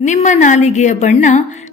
ನಿಮ್ಮ ನಾಲಿಗೆಯ ಬಣ್ಣ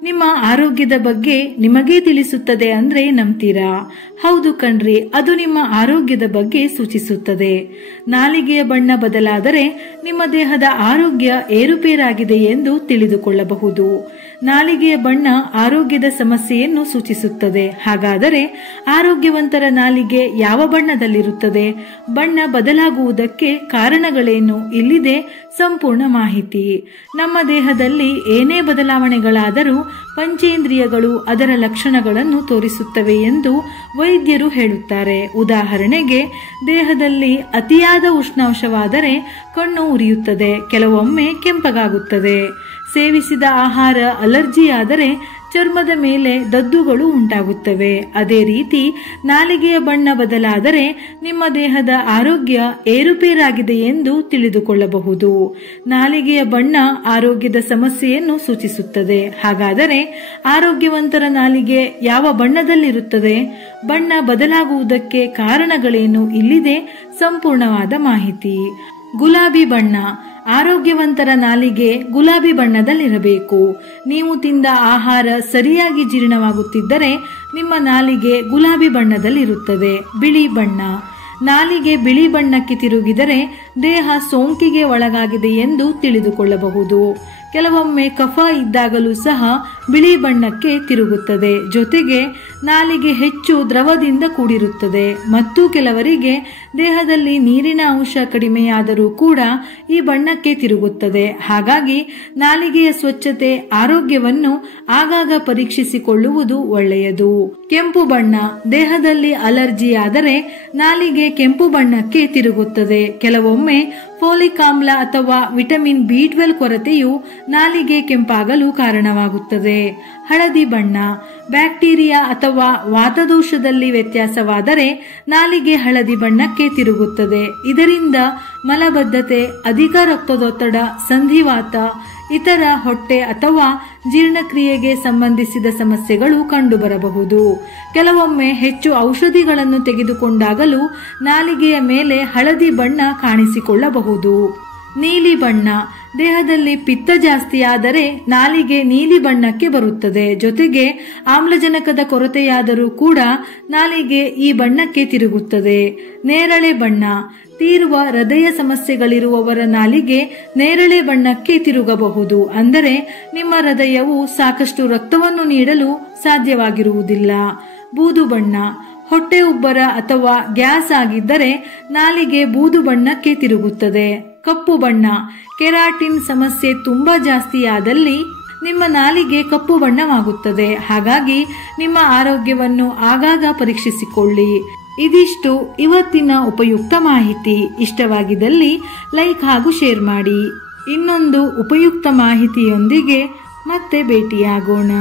ನಿಮ್ಮ ಆರೋಗ್ಯದ ಬಗ್ಗೆ ನಿಮಗೇ ತಿಳಿಸುತ್ತದೆ ಅಂದ್ರೆ ನಂಬ್ತೀರಾ? ಹೌದು ಕಣ್ರಿ, ಅದು ನಿಮ್ಮ ಆರೋಗ್ಯದ ಬಗ್ಗೆ ಸೂಚಿಸುತ್ತದೆ. ನಾಲಿಗೆಯ ಬಣ್ಣ ಬದಲಾದರೆ ನಿಮ್ಮ ದೇಹದ ಆರೋಗ್ಯ ಏರುಪೇರಾಗಿದೆ ಎಂದು ತಿಳಿದುಕೊಳ್ಳಬಹುದು. ನಾಲಿಗೆಯ ಬಣ್ಣ ಆರೋಗ್ಯದ ಸಮಸ್ಯೆಯನ್ನು ಸೂಚಿಸುತ್ತದೆ. ಹಾಗಾದರೆ ಆರೋಗ್ಯವಂತರ ನಾಲಿಗೆ ಯಾವ ಬಣ್ಣದಲ್ಲಿರುತ್ತದೆ? ಬಣ್ಣ ಬದಲಾಗುವುದಕ್ಕೆ ಕಾರಣಗಳೇನು? ಇಲ್ಲಿದೆ ಸಂಪೂರ್ಣ ಮಾಹಿತಿ. ನಮ್ಮ ದೇಹದಲ್ಲಿ ಏನೇ ಬದಲಾವಣೆಗಳಾದರೂ ಪಂಚೇಂದ್ರಿಯಗಳು ಅದರ ಲಕ್ಷಣಗಳನ್ನು ತೋರಿಸುತ್ತವೆ ಎಂದು ವೈದ್ಯರು ಹೇಳುತ್ತಾರೆ. ಉದಾಹರಣೆಗೆ, ದೇಹದಲ್ಲಿ ಅತಿಯಾದ ಉಷ್ಣಾಂಶವಾದರೆ ಕಣ್ಣು ಉರಿಯುತ್ತದೆ, ಕೆಲವೊಮ್ಮೆ ಕೆಂಪಗಾಗುತ್ತದೆ. ಸೇವಿಸಿದ ಆಹಾರ ಅಲರ್ಜಿಯಾದರೆ ಚರ್ಮದ ಮೇಲೆ ದದ್ದುಗಳು ಉಂಟಾಗುತ್ತವೆ. ಅದೇ ರೀತಿ ನಾಲಿಗೆಯ ಬಣ್ಣ ಬದಲಾದರೆ ನಿಮ್ಮ ದೇಹದ ಆರೋಗ್ಯ ಏರುಪೇರಾಗಿದೆ ಎಂದು ತಿಳಿದುಕೊಳ್ಳಬಹುದು. ನಾಲಿಗೆಯ ಬಣ್ಣ ಆರೋಗ್ಯದ ಸಮಸ್ಯೆಯನ್ನು ಸೂಚಿಸುತ್ತದೆ. ಹಾಗಾದರೆ ಆರೋಗ್ಯವಂತರ ನಾಲಿಗೆ ಯಾವ ಬಣ್ಣದಲ್ಲಿರುತ್ತದೆ? ಬಣ್ಣ ಬದಲಾಗುವುದಕ್ಕೆ ಕಾರಣಗಳೇನು? ಇಲ್ಲಿದೆ ಸಂಪೂರ್ಣವಾದ ಮಾಹಿತಿ. ಗುಲಾಬಿ ಬಣ್ಣ. ಆರೋಗ್ಯವಂತರ ನಾಲಿಗೆ ಗುಲಾಬಿ ಬಣ್ಣದಲ್ಲಿರಬೇಕು. ನೀವು ತಿಂದ ಆಹಾರ ಸರಿಯಾಗಿ ಜೀರ್ಣವಾಗುತ್ತಿದ್ದರೆ ನಿಮ್ಮ ನಾಲಿಗೆ ಗುಲಾಬಿ ಬಣ್ಣದಲ್ಲಿರುತ್ತದೆ. ಬಿಳಿ ಬಣ್ಣ. ನಾಲಿಗೆ ಬಿಳಿ ಬಣ್ಣಕ್ಕೆ ತಿರುಗಿದರೆ ದೇಹ ಸೋಂಕಿಗೆ ಒಳಗಾಗಿದೆ ಎಂದು ತಿಳಿದುಕೊಳ್ಳಬಹುದು. ಕೆಲವೊಮ್ಮೆ ಕಫ ಇದ್ದಾಗಲೂ ಸಹ ಬಿಳಿ ಬಣ್ಣಕ್ಕೆ ತಿರುಗುತ್ತದೆ. ಜೊತೆಗೆ ನಾಲಿಗೆ ಹೆಚ್ಚು ದ್ರವದಿಂದ ಕೂಡಿರುತ್ತದೆ ಮತ್ತು ಕೆಲವರಿಗೆ ದೇಹದಲ್ಲಿ ನೀರಿನ ಅಂಶ ಕಡಿಮೆಯಾದರೂ ಕೂಡ ಈ ಬಣ್ಣಕ್ಕೆ ತಿರುಗುತ್ತದೆ. ಹಾಗಾಗಿ ನಾಲಿಗೆಯ ಸ್ವಚ್ಛತೆ, ಆರೋಗ್ಯವನ್ನು ಆಗಾಗ ಪರೀಕ್ಷಿಸಿಕೊಳ್ಳುವುದು ಒಳ್ಳೆಯದು. ಕೆಂಪು ಬಣ್ಣ. ದೇಹದಲ್ಲಿ ಅಲರ್ಜಿ ಆದರೆ ನಾಲಿಗೆ ಕೆಂಪು ಬಣ್ಣಕ್ಕೆ ತಿರುಗುತ್ತದೆ. ಕೆಲವೊಮ್ಮೆ ಫೋಲಿಕ್ ಆಮ್ಲ ಅಥವಾ ವಿಟಮಿನ್ B12 ಕೊರತೆಯು ನಾಲಿಗೆ ಕೆಂಪಾಗಲು ಕಾರಣವಾಗುತ್ತದೆ. ಹಳದಿ ಬಣ್ಣ. ಬ್ಯಾಕ್ಟೀರಿಯಾ ಅಥವಾ ವಾತದೋಷದಲ್ಲಿ ವ್ಯತ್ಯಾಸವಾದರೆ ನಾಲಿಗೆ ಹಳದಿ ಬಣ್ಣಕ್ಕೆ ತಿರುಗುತ್ತದೆ. ಇದರಿಂದ ಮಲಬದ್ಧತೆ, ಅಧಿಕ ರಕ್ತದೊತ್ತಡ, ಸಂಧಿವಾತ, ಇತರ ಹೊಟ್ಟೆ ಅಥವಾ ಜೀರ್ಣಕ್ರಿಯೆಗೆ ಸಂಬಂಧಿಸಿದ ಸಮಸ್ಯೆಗಳು ಕಂಡುಬರಬಹುದು. ಕೆಲವೊಮ್ಮೆ ಹೆಚ್ಚು ಔಷಧಿಗಳನ್ನು ತೆಗೆದುಕೊಂಡಾಗಲೂ ನಾಲಿಗೆಯ ಮೇಲೆ ಹಳದಿ ಬಣ್ಣ ಕಾಣಿಸಿಕೊಳ್ಳಬಹುದು. ನೀಲಿ ಬಣ್ಣ. ದೇಹದಲ್ಲಿ ಪಿತ್ತ ಜಾಸ್ತಿಯಾದರೆ ನಾಲಿಗೆ ನೀಲಿ ಬಣ್ಣಕ್ಕೆ ಬರುತ್ತದೆ. ಜೊತೆಗೆ ಆಮ್ಲಜನಕದ ಕೊರತೆಯಾದರೂ ಕೂಡ ನಾಲಿಗೆ ಈ ಬಣ್ಣಕ್ಕೆ ತಿರುಗುತ್ತದೆ. ನೇರಳೆ ಬಣ್ಣ. ತೀವ್ರ ಹೃದಯ ಸಮಸ್ಯೆಗಳಿರುವವರ ನಾಲಿಗೆ ನೇರಳೆ ಬಣ್ಣಕ್ಕೆ ತಿರುಗಬಹುದು. ಅಂದರೆ ನಿಮ್ಮ ಹೃದಯವು ಸಾಕಷ್ಟು ರಕ್ತವನ್ನು ನೀಡಲು ಸಾಧ್ಯವಾಗಿರುವುದಿಲ್ಲ. ಬೂದು ಬಣ್ಣ. ಹೊಟ್ಟೆ ಉಬ್ಬರ ಅಥವಾ ಗ್ಯಾಸ್ ಆಗಿದ್ದರೆ ನಾಲಿಗೆ ಬೂದು ಬಣ್ಣಕ್ಕೆ ತಿರುಗುತ್ತದೆ. ಕಪ್ಪು ಬಣ್ಣ. ಕೆರಾಟಿನ್ ಸಮಸ್ಯೆ ತುಂಬಾ ಜಾಸ್ತಿಯಾದಲ್ಲಿ ನಿಮ್ಮ ನಾಲಿಗೆ ಕಪ್ಪು ಬಣ್ಣವಾಗುತ್ತದೆ. ಹಾಗಾಗಿ ನಿಮ್ಮ ಆರೋಗ್ಯವನ್ನು ಆಗಾಗ ಪರೀಕ್ಷಿಸಿಕೊಳ್ಳಿ. ಇದಿಷ್ಟು ಇವತ್ತಿನ ಉಪಯುಕ್ತ ಮಾಹಿತಿ. ಇಷ್ಟವಾಗಿದ್ದಲ್ಲಿ ಲೈಕ್ ಹಾಗೂ ಶೇರ್ ಮಾಡಿ. ಇನ್ನೊಂದು ಉಪಯುಕ್ತ ಮಾಹಿತಿಯೊಂದಿಗೆ ಮತ್ತೆ ಭೇಟಿಯಾಗೋಣ.